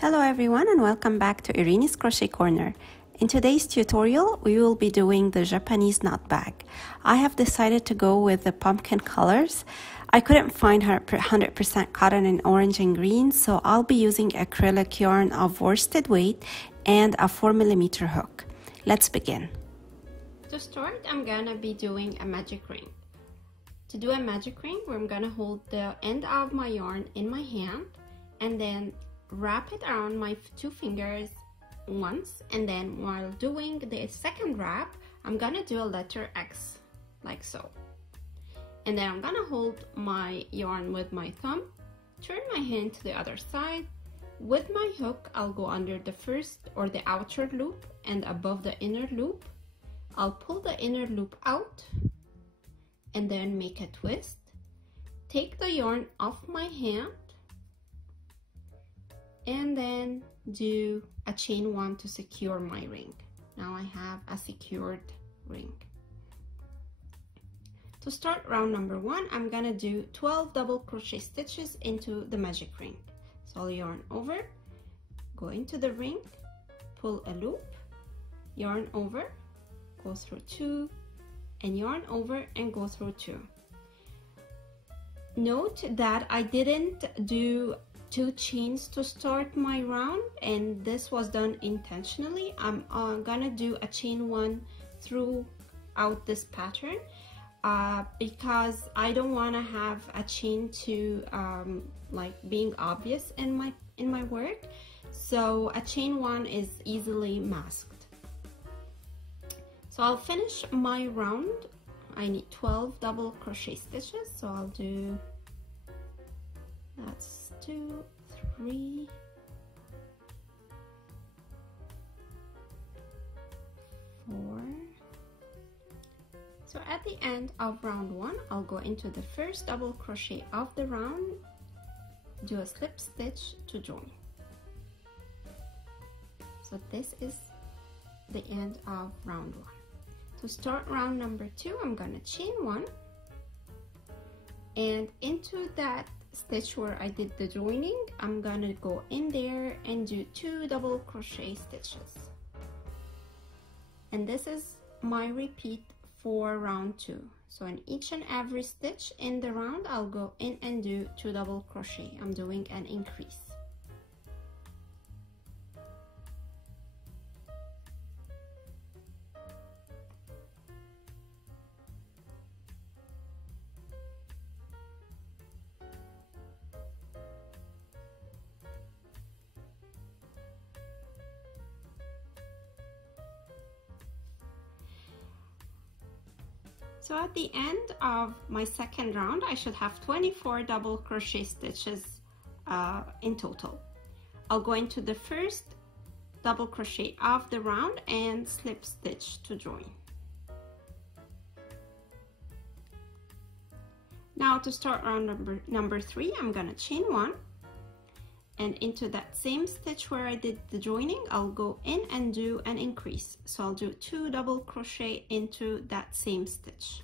Hello everyone and welcome back to Irini's Crochet Corner. In today's tutorial, we will be doing the Japanese knot bag. I have decided to go with the pumpkin colors. I couldn't find 100% cotton in orange and green, so I'll be using acrylic yarn of worsted weight and a 4mm hook. Let's begin. To start, I'm gonna be doing a magic ring. To do a magic ring, I'm gonna hold the end of my yarn in my hand and then wrap it around my two fingers once, and then while doing the second wrap, I'm gonna do a letter X like so. And then I'm gonna hold my yarn with my thumb, turn my hand to the other side. With my hook, I'll go under the first or the outer loop and above the inner loop. I'll pull the inner loop out and then make a twist. Take the yarn off my hand and then do a chain 1 to secure my ring. Now I have a secured ring. To start round number 1, I'm gonna do 12 double crochet stitches into the magic ring. So I'll yarn over, go into the ring, pull a loop, yarn over, go through 2, and yarn over and go through 2. Note that I didn't do 2 chains to start my round, and this was done intentionally. I'm gonna do a chain 1 throughout this pattern because I don't want to have a chain to like being obvious in my work, so a chain 1 is easily masked. So I'll finish my round. I need 12 double crochet stitches, so I'll do, that's 2, 3, 4. So at the end of round 1, I'll go into the first double crochet of the round, do a slip stitch to join. So this is the end of round 1. To start round number 2, I'm gonna chain 1, and into that stitch where I did the joining, I'm gonna go in there and do 2 double crochet stitches. And this is my repeat for round 2. So in each and every stitch in the round, I'll go in and do 2 double crochet. I'm doing an increase. So at the end of my second round, I should have 24 double crochet stitches in total. I'll go into the first double crochet of the round and slip stitch to join. Now to start round number 3, I'm gonna chain 1, and into that same stitch where I did the joining, I'll go in and do an increase. So I'll do 2 double crochet into that same stitch.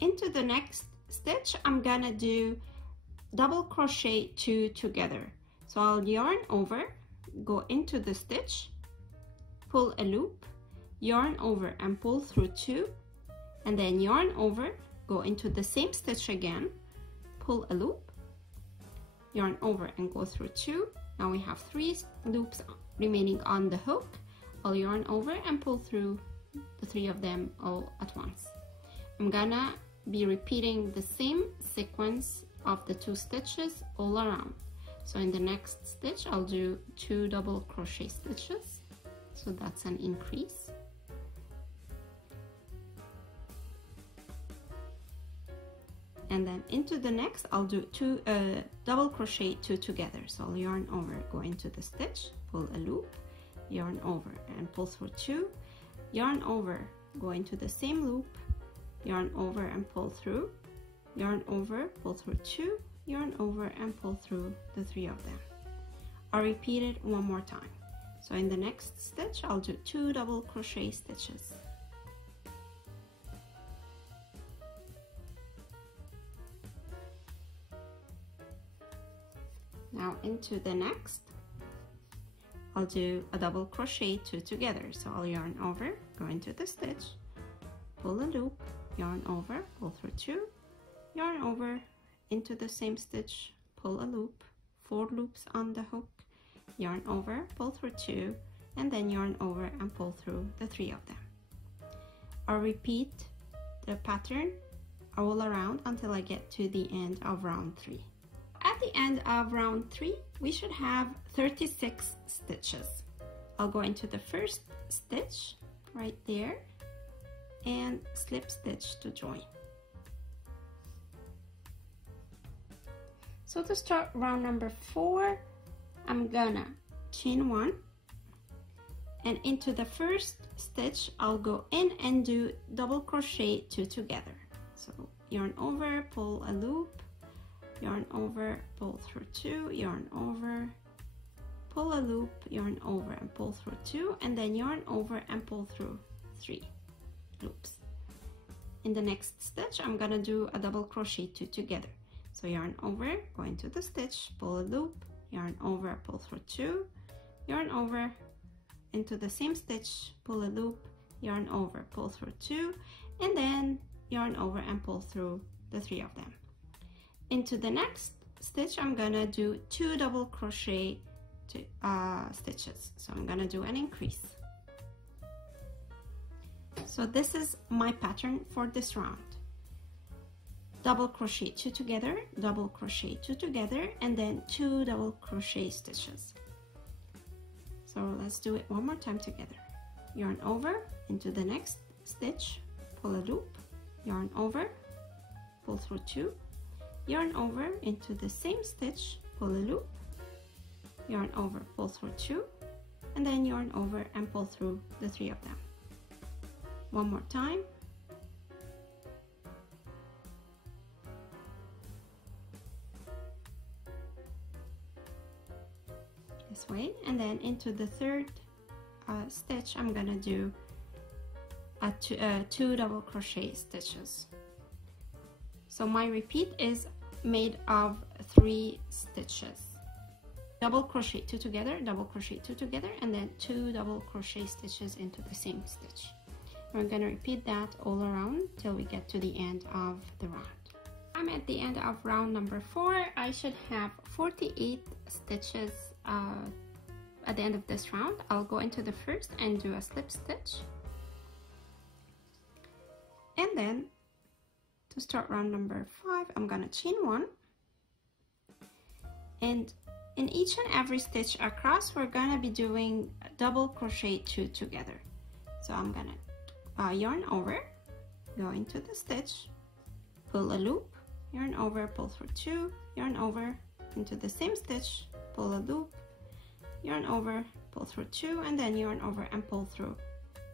Into the next stitch, I'm gonna do double crochet 2 together. So I'll yarn over, go into the stitch, pull a loop, yarn over and pull through 2, and then yarn over, go into the same stitch again, pull a loop, yarn over and go through 2. Now we have 3 loops remaining on the hook. I'll yarn over and pull through the 3 of them all at once. I'm gonna be repeating the same sequence of the 2 stitches all around. So in the next stitch, I'll do 2 double crochet stitches. So that's an increase. And then into the next, I'll do 2 double crochet 2 together. So I'll yarn over, go into the stitch, pull a loop, yarn over and pull through 2, yarn over, go into the same loop, yarn over and pull through, yarn over, pull through 2, yarn over and pull through the 3 of them. I'll repeat it one more time. So in the next stitch, I'll do 2 double crochet stitches. into the next, I'll do a double crochet 2 together. So I'll yarn over, go into the stitch, pull a loop, yarn over, pull through 2, yarn over, into the same stitch, pull a loop, 4 loops on the hook, yarn over, pull through 2, and then yarn over and pull through the 3 of them. I'll repeat the pattern all around until I get to the end of round 3. At the end of round 3, we should have 36 stitches. I'll go into the first stitch right there and slip stitch to join. So to start round number 4, I'm gonna chain 1, and into the first stitch I'll go in and do double crochet 2 together. So yarn over, pull a loop, yarn over, pull through 2, yarn over, pull a loop, yarn over and pull through 2, and then yarn over and pull through 3 loops. In the next stitch I'm gonna do a double crochet 2 together. So yarn over, go into the stitch, pull a loop, yarn over, pull through 2, yarn over, into the same stitch, pull a loop, yarn over, pull through 2, and then yarn over and pull through the 3 of them. Into the next stitch I'm gonna do 2 double crochet stitches. So I'm gonna do an increase. So this is my pattern for this round. Double crochet 2 together, double crochet 2 together, and then 2 double crochet stitches. So let's do it one more time together. Yarn over, into the next stitch, pull a loop, yarn over, pull through 2, yarn over, into the same stitch, pull a loop, yarn over, pull through 2, and then yarn over and pull through the 3 of them. One more time. This way, and then into the third stitch I'm gonna do 2 double crochet stitches. So my repeat is made of 3 stitches. Double crochet 2 together, double crochet 2 together, and then 2 double crochet stitches into the same stitch. We're gonna repeat that all around till we get to the end of the round. I'm at the end of round number 4. I should have 48 stitches at the end of this round. I'll go into the first and do a slip stitch, and then to start round number 5 I'm gonna chain 1, and in each and every stitch across we're gonna be doing double crochet 2 together. So I'm gonna yarn over, go into the stitch, pull a loop, yarn over, pull through 2, yarn over, into the same stitch, pull a loop, yarn over, pull through 2, and then yarn over and pull through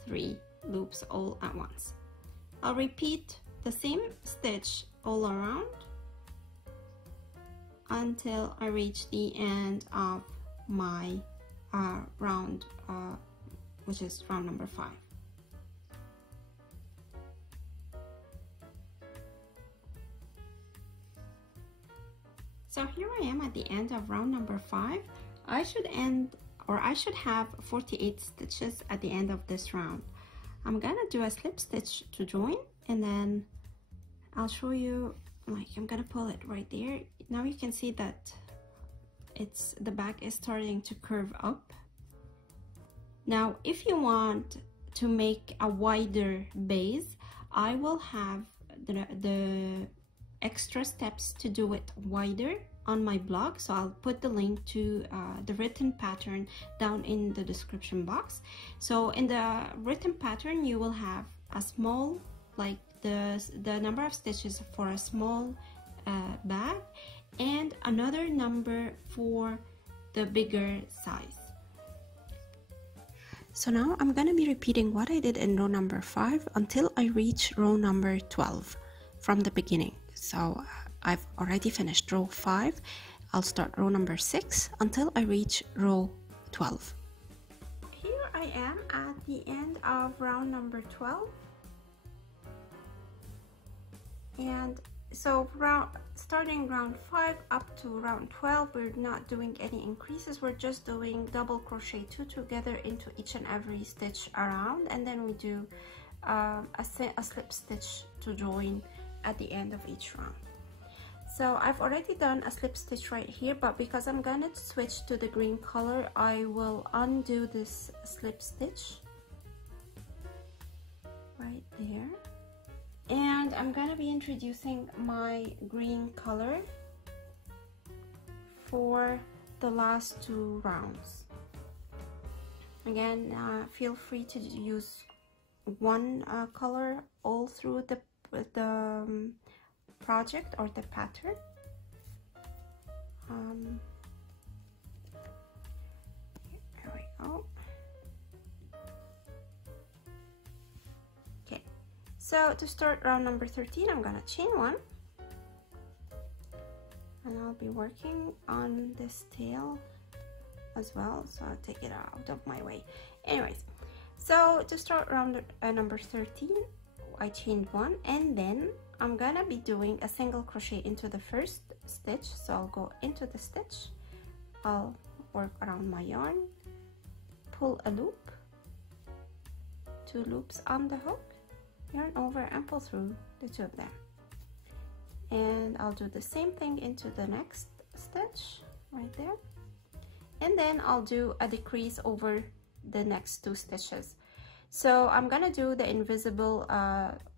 3 loops all at once. I'll repeat the same stitch all around until I reach the end of my round, which is round number 5. So here I am at the end of round number 5. I should have 48 stitches at the end of this round. I'm gonna do a slip stitch to join, and then I'll show you, like, I'm gonna pull it right there. Now you can see that the back is starting to curve up. Now if you want to make a wider base, I will have the extra steps to do it wider on my blog, so I'll put the link to the written pattern down in the description box. So in the written pattern you will have a small, like the number of stitches for a small bag, and another number for the bigger size. So now I'm gonna be repeating what I did in row number 5 until I reach row number 12 from the beginning. So I've already finished row 5. I'll start row number 6 until I reach row 12. Here I am at the end of round number 12, and So starting round 5 up to round 12, we're not doing any increases, we're just doing double crochet 2 together into each and every stitch around, and then we do a slip stitch to join at the end of each round. So I've already done a slip stitch right here, but because I'm gonna switch to the green color, I will undo this slip stitch right there. And I'm gonna be introducing my green color for the last 2 rounds. Again, feel free to use one color all through the project or the pattern. There we go. Okay, so to start round number 13, I'm gonna chain 1, and I'll be working on this tail as well, so I'll take it out of my way. Anyways, so to start round number 13, I chained 1, and then I'm gonna be doing a single crochet into the first stitch. So I'll go into the stitch, I'll work around my yarn, pull a loop, 2 loops on the hook, yarn over and pull through the 2 of them. And I'll do the same thing into the next stitch right there, and then I'll do a decrease over the next 2 stitches. So I'm gonna do the invisible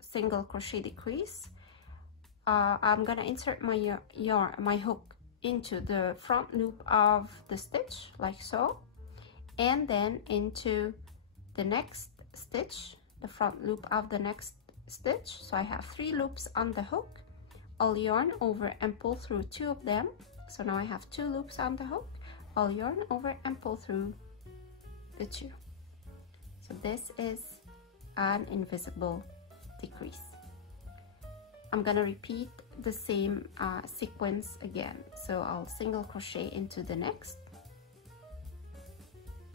single crochet decrease. I'm gonna insert my hook into the front loop of the stitch like so, and then into the next stitch, the front loop of the next stitch. So I have 3 loops on the hook. I'll yarn over and pull through 2 of them. So now I have 2 loops on the hook. I'll yarn over and pull through the 2. So this is an invisible decrease. I'm gonna repeat the same sequence again. So I'll single crochet into the next,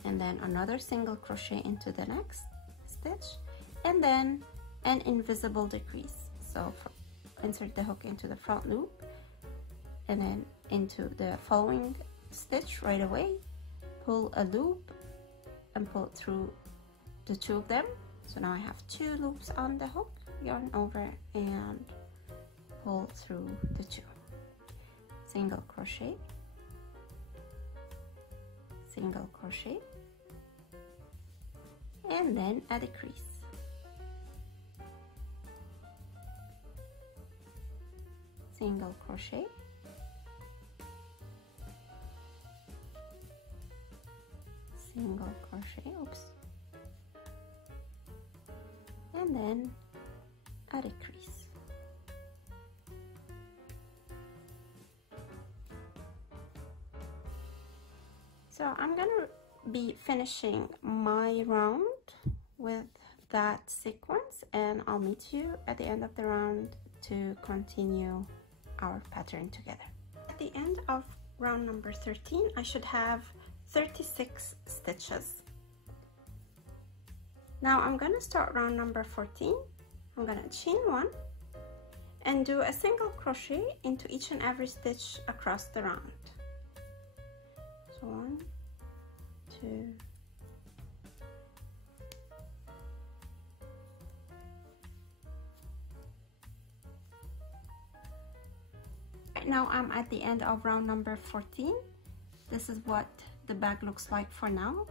and then another single crochet into the next stitch, and then an invisible decrease. So insert the hook into the front loop, and then into the following stitch right away, pull a loop and pull through the 2 of them. So now I have 2 loops on the hook, yarn over and pull through the 2, single crochet, single crochet, and then a decrease, single crochet, single crochet, oops, and then a decrease. So I'm gonna be finishing my round with that sequence, and I'll meet you at the end of the round to continue our pattern together. At the end of round number 13, I should have 36 stitches. Now I'm gonna start round number 14. I'm gonna chain 1 and do a single crochet into each and every stitch across the round. So 1, 2, right now I'm at the end of round number 14. This is what the bag looks like for now.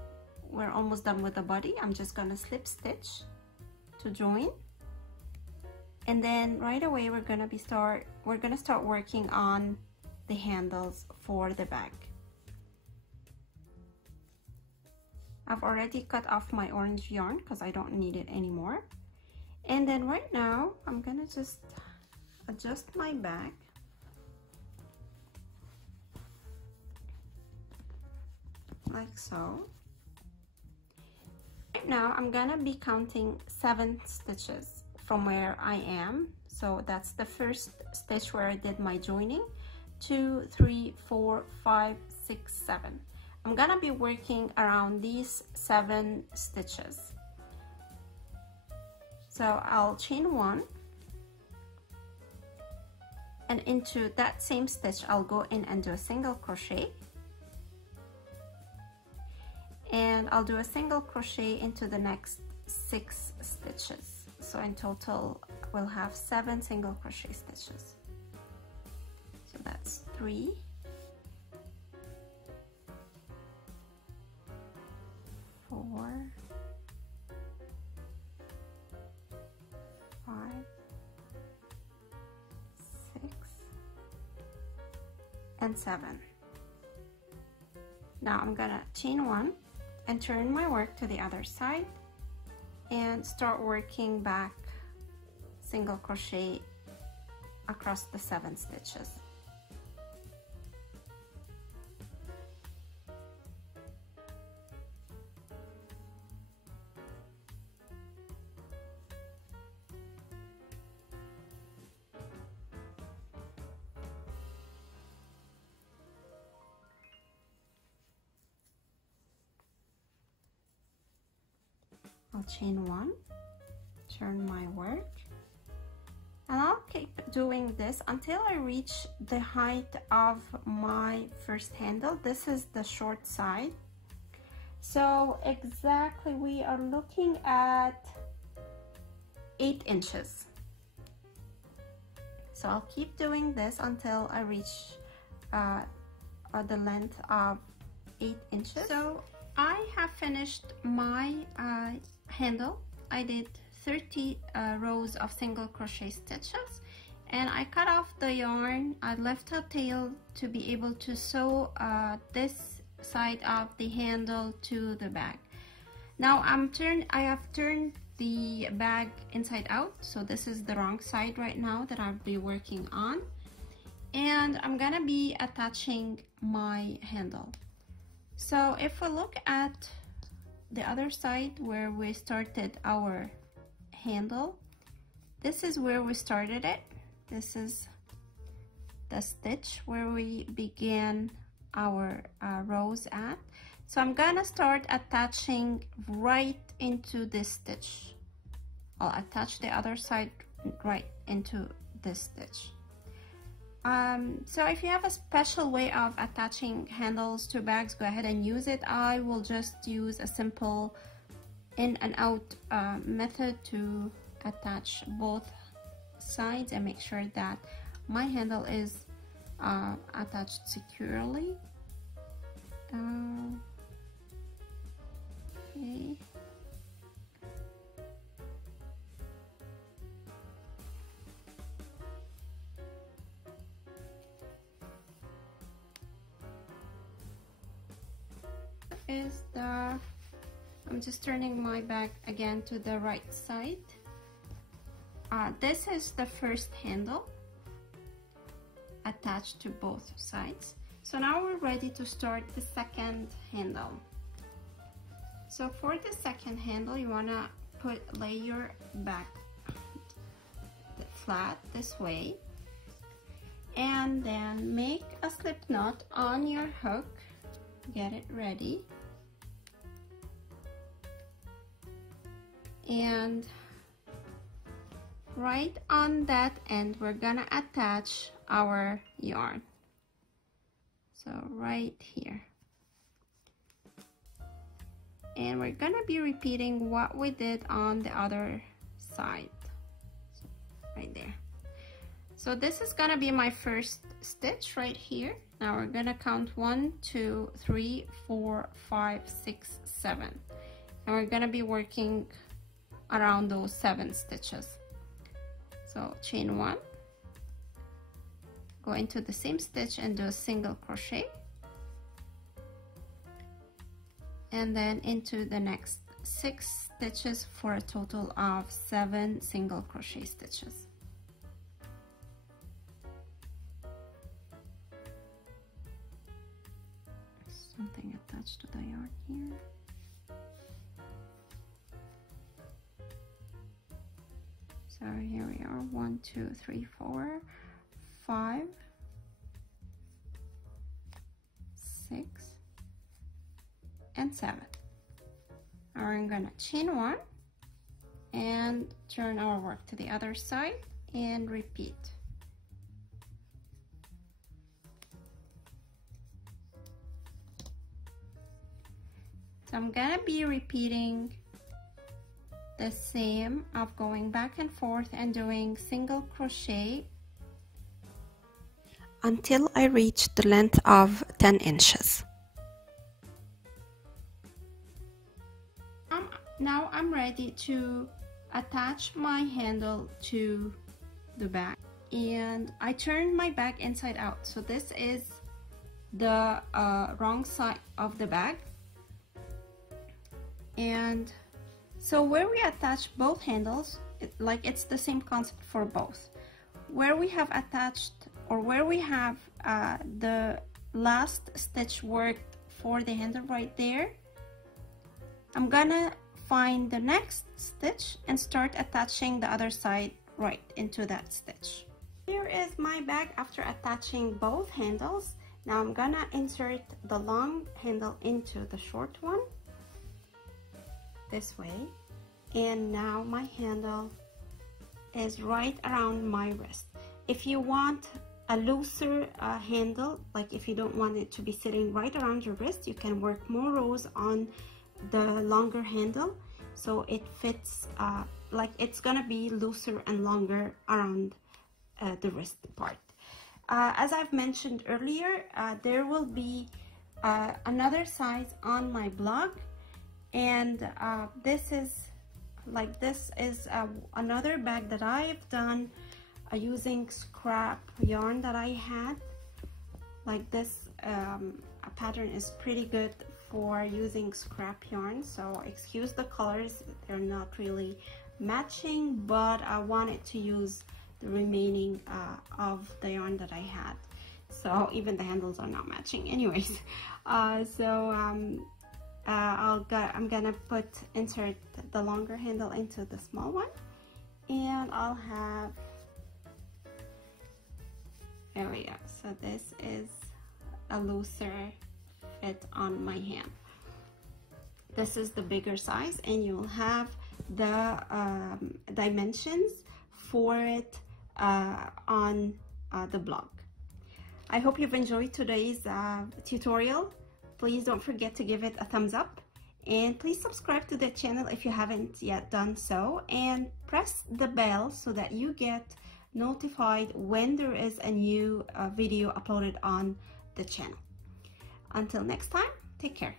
We're almost done with the body. I'm just gonna slip stitch to join, and then right away we're gonna start working on the handles for the bag. I've already cut off my orange yarn because I don't need it anymore. And then right now I'm gonna just adjust my bag like so. Right now I'm gonna be counting 7 stitches from where I am. So that's the first stitch where I did my joining. 2, 3, 4, 5, 6, 7. I'm gonna be working around these 7 stitches. So I'll chain 1, and into that same stitch I'll go in and do a single crochet, and I'll do a single crochet into the next 6 stitches. So in total we'll have 7 single crochet stitches. So that's 3, 4, 5, 6, and 7. Now I'm gonna chain 1 and turn my work to the other side and start working back single crochet across the 7 stitches. I'll chain 1, turn my work, and I'll keep doing this until I reach the height of my first handle. This is the short side, so exactly we are looking at 8 inches. So I'll keep doing this until I reach the length of 8 inches. So I have finished my handle. I did 30 rows of single crochet stitches, and I cut off the yarn. I left a tail to be able to sew this side of the handle to the bag. Now I have turned the bag inside out, so this is the wrong side right now that I'll be working on, and I'm gonna be attaching my handle. So if we look at the other side where we started our handle, this is where we started it. This is the stitch where we began our rows at. So I'm gonna start attaching right into this stitch. I'll attach the other side right into this stitch. So if you have a special way of attaching handles to bags, go ahead and use it. I will just use a simple in and out method to attach both sides and make sure that my handle is attached securely. Okay. I'm just turning my bag again to the right side. This is the first handle attached to both sides. So now we're ready to start the second handle. So for the second handle, you wanna lay your bag flat this way, and then make a slip knot on your hook. Get it ready, and right on that end we're gonna attach our yarn. So right here, and we're gonna be repeating what we did on the other side. So right there. So this is gonna be my first stitch right here. Now we're gonna count 1, 2, 3, 4, 5, 6, 7, and we're gonna be working around those 7 stitches. So chain 1, go into the same stitch and do a single crochet, and then into the next 6 stitches for a total of 7 single crochet stitches. Something attached to the yarn here. So here we are, 1, 2, 3, 4, 5, 6, and 7. Now we're gonna chain 1 and turn our work to the other side and repeat. So I'm gonna be repeating the same of going back and forth and doing single crochet until I reach the length of 10 inches. Now I'm ready to attach my handle to the bag, and I turned my bag inside out, so this is the wrong side of the bag. And so where we attach both handles, it's the same concept for both. Where we have attached, or where we have the last stitch worked for the handle right there, I'm gonna find the next stitch and start attaching the other side right into that stitch. Here is my bag after attaching both handles. Now I'm gonna insert the long handle into the short one this way, and now my handle is right around my wrist. If you want a looser handle, like if you don't want it to be sitting right around your wrist, you can work more rows on the longer handle so it fits, like it's gonna be looser and longer around the wrist part. As I've mentioned earlier, there will be another size on my blog, and this is another bag that I've done using scrap yarn that I had. Like this pattern is pretty good for using scrap yarn, so excuse the colors, they're not really matching, but I wanted to use the remaining of the yarn that I had, so even the handles are not matching anyways. I'm gonna insert the longer handle into the small one, and I'll have, there we go. So this is a looser fit on my hand. This is the bigger size, and you'll have the dimensions for it on the blog. I hope you've enjoyed today's tutorial. Please don't forget to give it a thumbs up, and please subscribe to the channel if you haven't yet done so, and press the bell so that you get notified when there is a new video uploaded on the channel. Until next time, take care.